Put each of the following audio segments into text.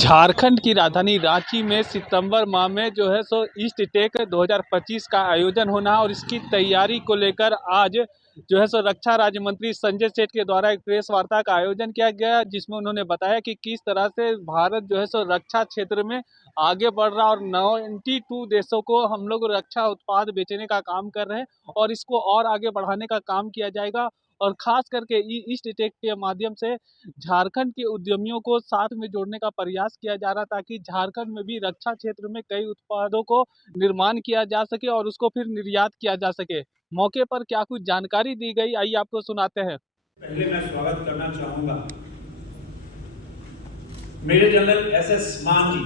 झारखंड की राजधानी रांची में सितंबर माह में जो है सो ईस्ट टेक 2025 का आयोजन होना है और इसकी तैयारी को लेकर आज जो है सो रक्षा राज्य मंत्री संजय सेठ के द्वारा एक प्रेस वार्ता का आयोजन किया गया, जिसमें उन्होंने बताया कि किस तरह से भारत जो है सो रक्षा क्षेत्र में आगे बढ़ रहा और 92 देशों को हम लोग रक्षा उत्पाद बेचने का काम कर रहे हैं और इसको और आगे बढ़ाने का काम किया जाएगा। और खास करके ईस्ट टेक के माध्यम से झारखंड के उद्यमियों को साथ में जोड़ने का प्रयास किया जा रहा, ताकि झारखंड में भी रक्षा क्षेत्र में कई उत्पादों को निर्माण किया जा सके और उसको फिर निर्यात किया जा सके। मौके पर क्या कुछ जानकारी दी गई, आइए आपको सुनाते हैं। पहले मैं स्वागत करना चाहूंगा मेजर जनरल एसएस मान जी,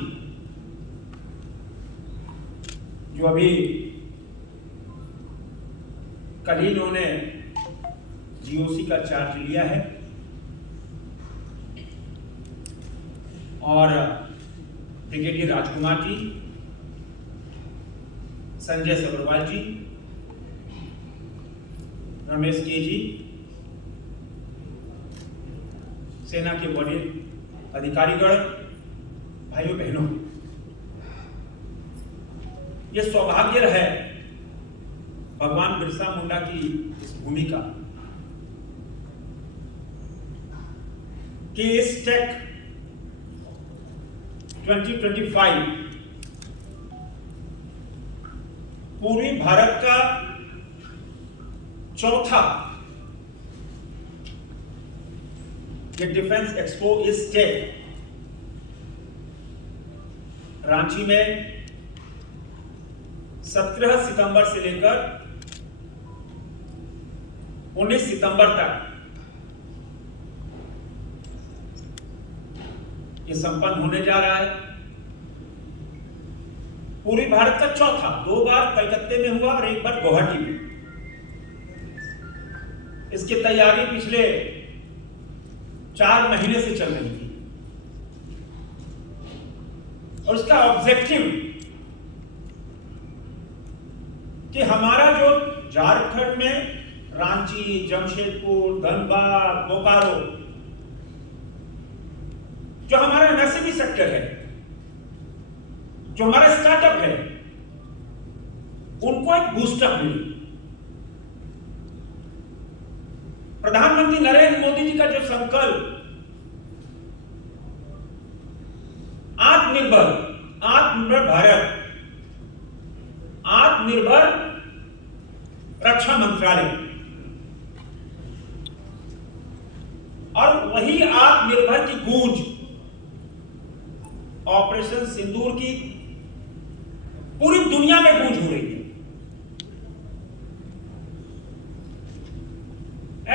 जो अभी कल ही इन्होंने जीओसी का चार्ज लिया है, और ब्रिगेडियर राजकुमार जी, संजय सब्रवाल जी, रमेश के जी, सेना के बड़े अधिकारीगण, भाइयों बहनों, ये सौभाग्य है भगवान बिरसा मुंडा की इस भूमि का कि इस टेक 2025 पूर्वी भारत का चौथा ये डिफेंस एक्सपो इस टेक रांची में 17 सितंबर से लेकर 19 सितंबर तक ये संपन्न होने जा रहा है। पूरी भारत का चौथा, 2 बार कलकत्ते में हुआ और 1 बार गुवाहाटी में। इसकी तैयारी पिछले 4 महीने से चल रही थी और उसका ऑब्जेक्टिव कि हमारा जो झारखंड में रांची, जमशेदपुर, धनबाद, बोकारो जो हमारा एमएसएमई सेक्टर है, जो हमारा स्टार्टअप है, उनको एक बूस्टअप मिले। प्रधानमंत्री नरेंद्र मोदी जी का जो संकल्प आत्मनिर्भर भारत, आत्मनिर्भर रक्षा मंत्रालय, और वही आत्मनिर्भर की गूंज ऑपरेशन सिंदूर की पूरी दुनिया में गूंज हो रही है।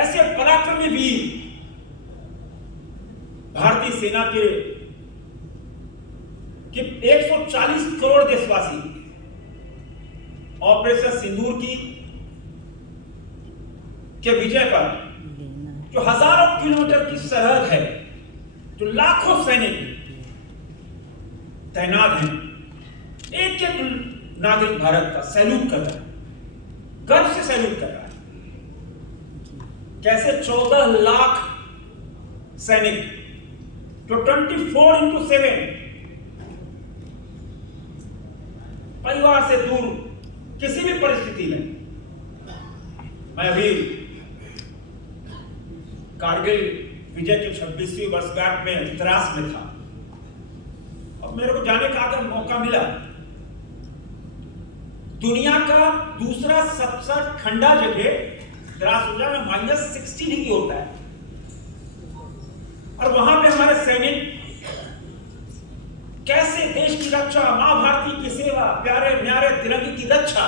ऐसे पराक्रमी वीर भारतीय सेना के 140 करोड़ देशवासी ऑपरेशन सिंदूर के विजय पर, जो हजारों किलोमीटर की सरहद है, जो लाखों सैनिक तैनात हैं, एक एक नागरिक भारत का सैल्यूट कर रहा है, गर्व से सैल्यूट कर रहा है। कैसे 14 लाख सैनिक जो 24x7 परिवार से दूर किसी भी परिस्थिति में, मैं अभी कारगिल विजय की 26वीं वर्षगांठ में द्रास में था और मेरे को जाने का अगर मौका मिला, दुनिया का दूसरा सबसे ठंडा जगह द्रास में -60 डिग्री होता है, और वहां पे हमारे सैनिक कैसे देश की रक्षा, मां भारती की सेवा, प्यारे न्यारे तिरंगे की रक्षा,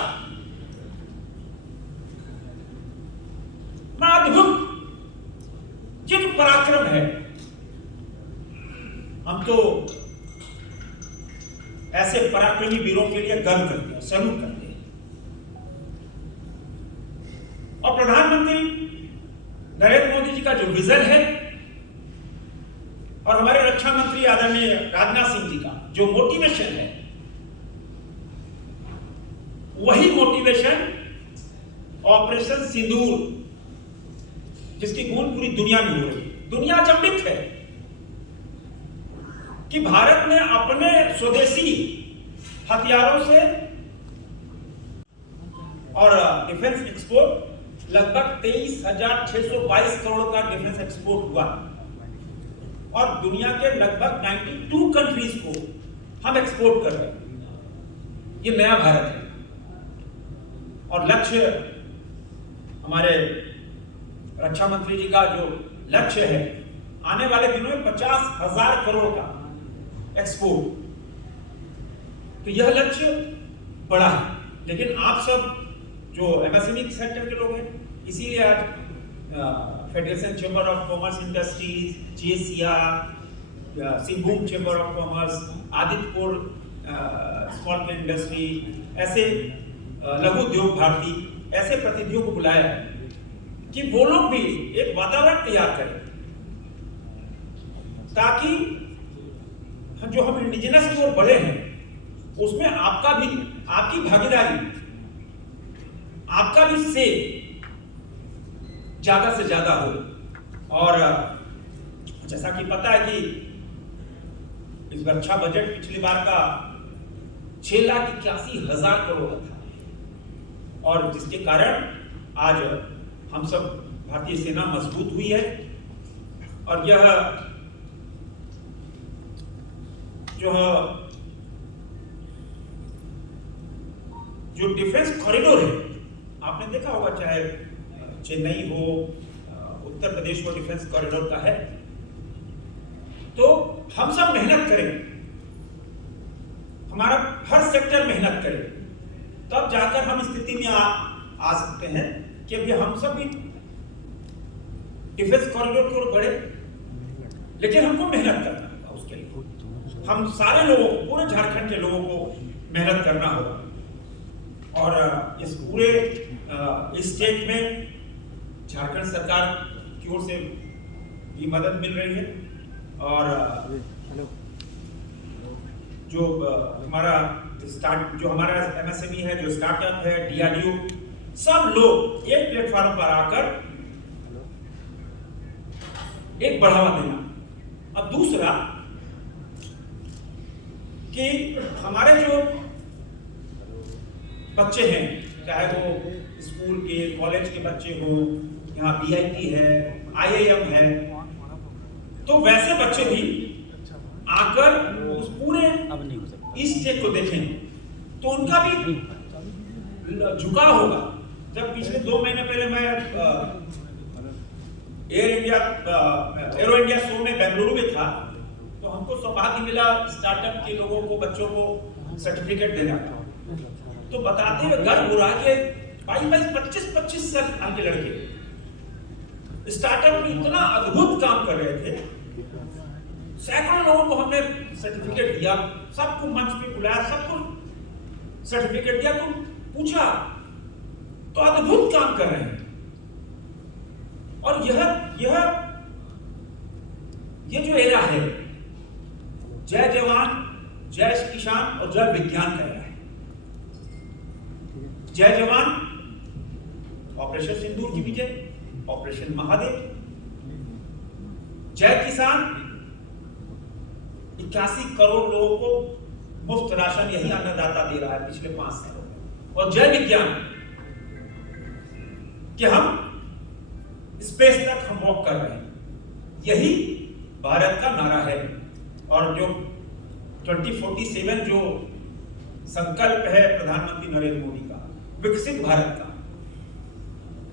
अद्भुत ये जो पराक्रम है, हम तो ऐसे पराक्रमी वीरों के लिए गर्व करते हैं, सैल्यूट करते हैं। और प्रधानमंत्री नरेंद्र मोदी जी का जो विजन है और हमारे रक्षा मंत्री आदरणीय राजनाथ सिंह जी का जो मोटिवेशन है, वही मोटिवेशन ऑपरेशन सिंदूर, जिसकी गूंज पूरी दुनिया में हो रही है, दुनिया अचंभित है। कि भारत ने अपने स्वदेशी हथियारों से और डिफेंस एक्सपोर्ट लगभग 23,622 करोड़ का डिफेंस एक्सपोर्ट हुआ और दुनिया के लगभग 92 कंट्रीज को हम एक्सपोर्ट कर रहे हैं। ये नया भारत है और लक्ष्य हमारे रक्षा मंत्री जी का जो लक्ष्य है आने वाले दिनों में 50,000 करोड़ का एक्सपोर्ट, तो यह लक्ष्य बड़ा है। लेकिन आप सब जो एमएसएमई सेक्टर के लोग हैं, इसीलिए आज federation chamber of commerce industries, Jesia, Singhbhum chamber of commerce, Adityapur small industry, ऐसे लघु उद्योग भारती, ऐसे प्रतिनिधियों को बुलाया है कि वो लोग भी एक वातावरण तैयार करें ताकि जो हम इंडिजिनस की ओर बढ़े हैं उसमें आपकी भागीदारी, आपका भी से ज्यादा से ज्यादा हो। और जैसा कि पता है कि इस रक्षा बजट पिछली बार का 6,81,000 करोड़ का था और जिसके कारण आज हम सब भारतीय सेना मजबूत हुई है और यह जो डिफेंस कॉरिडोर है, आपने देखा होगा, चाहे चेन्नई हो, उत्तर प्रदेश को डिफेंस कॉरिडोर का है, तो हम सब मेहनत करें, हमारा हर सेक्टर मेहनत करे, तब जाकर हम स्थिति में आ सकते हैं कि अभी हम सब भी डिफेंस कॉरिडोर की ओर बढ़े। लेकिन हमको मेहनत करना होगा, उसके लिए हम सारे लोगों को, पूरे झारखंड के लोगों को मेहनत करना होगा। और इस पूरे स्टेट में झारखंड सरकार की ओर से भी मदद मिल रही है और जो हमारा एमएसएमई है, जो स्टार्टअप है, डीआरडीओ, सब लोग एक प्लेटफॉर्म पर आकर एक बढ़ावा देना। अब दूसरा कि हमारे जो बच्चे हैं, चाहे वो स्कूल के, कॉलेज के बच्चे हो, यहाँ बीआईटी है, आईआईएम है, तो वैसे बच्चे भी आकर उस पूरे इस स्टेट को देखेंगे तो उनका भी झुकाव होगा। जब पिछले 2 महीने पहले मैं एरो इंडिया शो में बेंगलुरु में था, तो हमको सौभाग्य मिला स्टार्टअप के लोगों को, बच्चों को सर्टिफिकेट देने का। तो बताते हुए गर्व हो रहा है कि 22-25 साल के लड़के स्टार्टअप में इतना अद्भुत काम कर रहे थे। सैकड़ों लोगों को हमने सर्टिफिकेट दिया, सबको मंच पे बुलाया, सबको सर्टिफिकेट दिया, तो पूछा तो अद्भुत काम कर रहे हैं। और ये जो एरा है, जय जवान, जय किसान और जय विज्ञान का एरा है। जय जवान, ऑपरेशन सिंदूर की विजय, ऑपरेशन महादेव। जय किसान, 81 करोड़ लोगों को मुफ्त राशन यही अन्नदाता दे रहा है पिछले 5 सालों में। और जय विज्ञान कि हम स्पेस तक हम वॉक कर रहे हैं, यही भारत का नारा है। और जो 2047 जो संकल्प है प्रधानमंत्री नरेंद्र मोदी का, विकसित भारत का,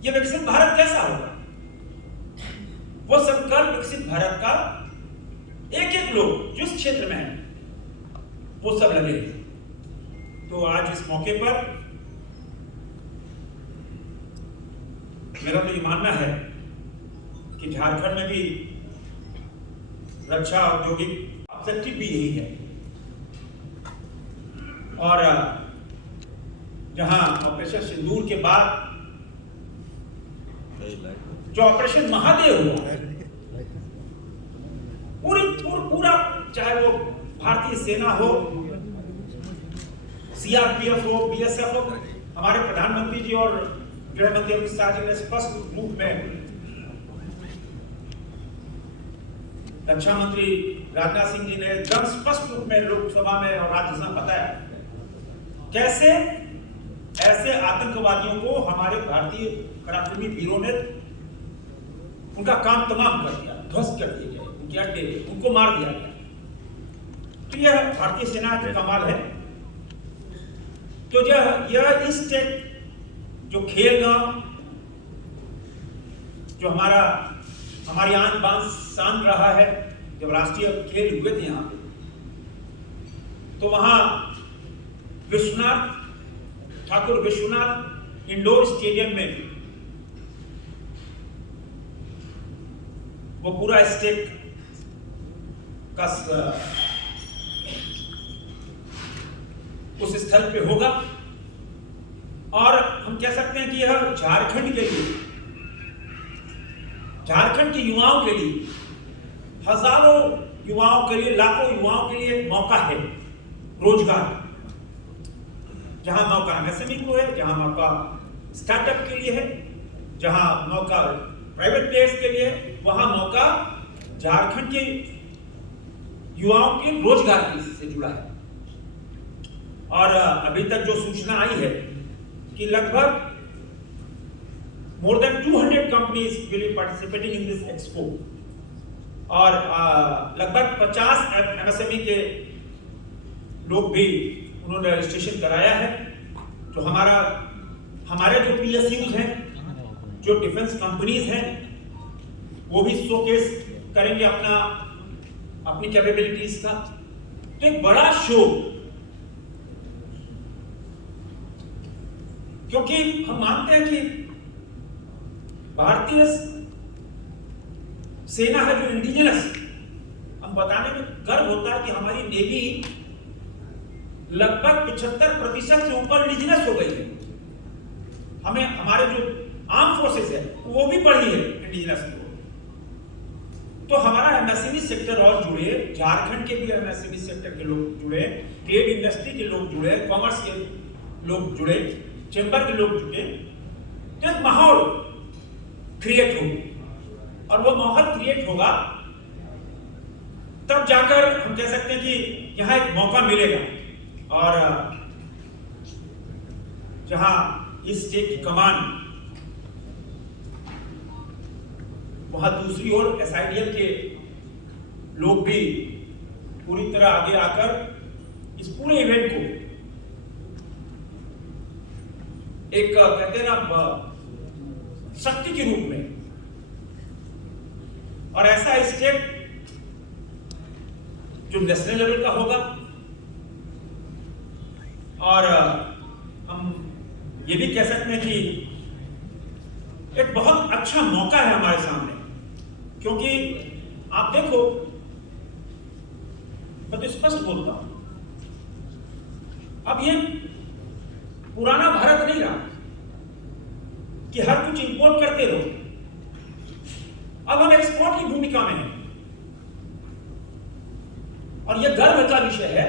यह विकसित भारत कैसा होगा? वो संकल्प विकसित भारत का एक लोग जो इस क्षेत्र में है वो सब लगे। तो आज इस मौके पर मेरा तो ये मानना है कि झारखंड में भी रक्षा औद्योगिक ऑब्जेक्टिव भी यही है। और जहां ऑपरेशन सिंदूर के बाद जो ऑपरेशन महादेव हुआ, पूरा चाहे वो भारतीय सेना हो, सीआरपीएफ हो, बीएसएफ हो, हमारे प्रधानमंत्री जी और गृह मंत्री अमित शाह जी ने स्पष्ट रूप में, रक्षा मंत्री राजनाथ सिंह जी ने एकदम स्पष्ट रूप में लोकसभा में और राज्यसभा में बताया कैसे ऐसे आतंकवादियों को हमारे भारतीय पराक्रमी वीरों ने उनका काम तमाम कर दिया, ध्वस्त कर दिए गए, उनके अड्डे, उनको मार दिया गया। तो यह भारतीय सेना का कमाल है। तो यह इस जो खेल गांव जो हमारी आन बान शान रहा है, जब राष्ट्रीय खेल हुए थे यहाँ पे, तो वहां ठाकुर विश्वनाथ इंडोर स्टेडियम में वो पूरा स्टेट का उस स्थल पे होगा। और हम कह सकते हैं कि यह झारखंड के लिए, झारखंड के युवाओं के लिए, हजारों युवाओं के लिए, लाखों युवाओं के लिए एक मौका है रोजगार। जहां मौका एमएसएमई को है, जहां मौका स्टार्टअप के लिए है, जहां मौका प्राइवेट प्लेयर्स के लिए, वहां मौका झारखंड के युवाओं के रोजगार से जुड़ा है। और अभी तक जो सूचना आई है कि लगभग more than 200 companies will be participating in this expo, और लगभग 50 एमएसएमई के लोग भी उन्होंने रजिस्ट्रेशन कराया है। तो हमारे जो पीएसयूज हैं, जो डिफेंस कंपनीज हैं, वो भी शोकेस करेंगे अपनी कैपेबिलिटीज का। तो एक बड़ा शो, क्योंकि हम मानते हैं कि भारतीय सेना है जो इंडिजिनस, हम बताने में गर्व होता है कि हमारी नेवी लगभग 75% से ऊपर इंडिजिनस हो गई है। हमारे जो आर्म फोर्सेस है वो भी बढ़ी है इंडिजिनस को। तो हमारा एमएसएमई सेक्टर और जुड़े, झारखंड के भी एमएसएमई सेक्टर के लोग जुड़े, ट्रेड इंडस्ट्री के लोग जुड़े, कॉमर्स के लोग जुड़े, चैम्बर के लोग जुड़े, तो एक माहौल क्रिएट हो। और वो माहौल क्रिएट होगा तब जाकर हम कह सकते हैं कि यहां एक मौका मिलेगा। और जहां इस स्टेट की कमान, वहां दूसरी ओर एसआईडीएल के लोग भी पूरी तरह आगे आकर इस पूरे इवेंट को एक कहते हैं ना शक्ति के रूप में, और ऐसा स्टेट जो नेशनल लेवल का होगा। और हम ये भी कह सकते हैं कि एक बहुत अच्छा मौका है हमारे सामने, क्योंकि आप देखो, मैं तो स्पष्ट बोलता हूं, अब ये पुराना भारत नहीं रहा कि हर कुछ इंपोर्ट करते रहो। अब हम एक्सपोर्ट की भूमिका में हैं। और यह गर्व का विषय है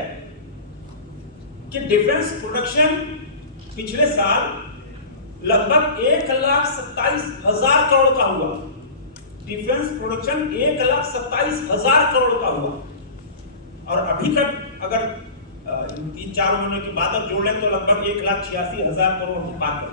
कि डिफेंस प्रोडक्शन पिछले साल लगभग 1,27,000 करोड़ का हुआ। डिफेंस प्रोडक्शन 1,27,000 करोड़ का हुआ। और अभी तक अगर 3-4 महीने के बाद अब जोड़ लें तो लगभग 1,86,000 करोड़ हम पार कर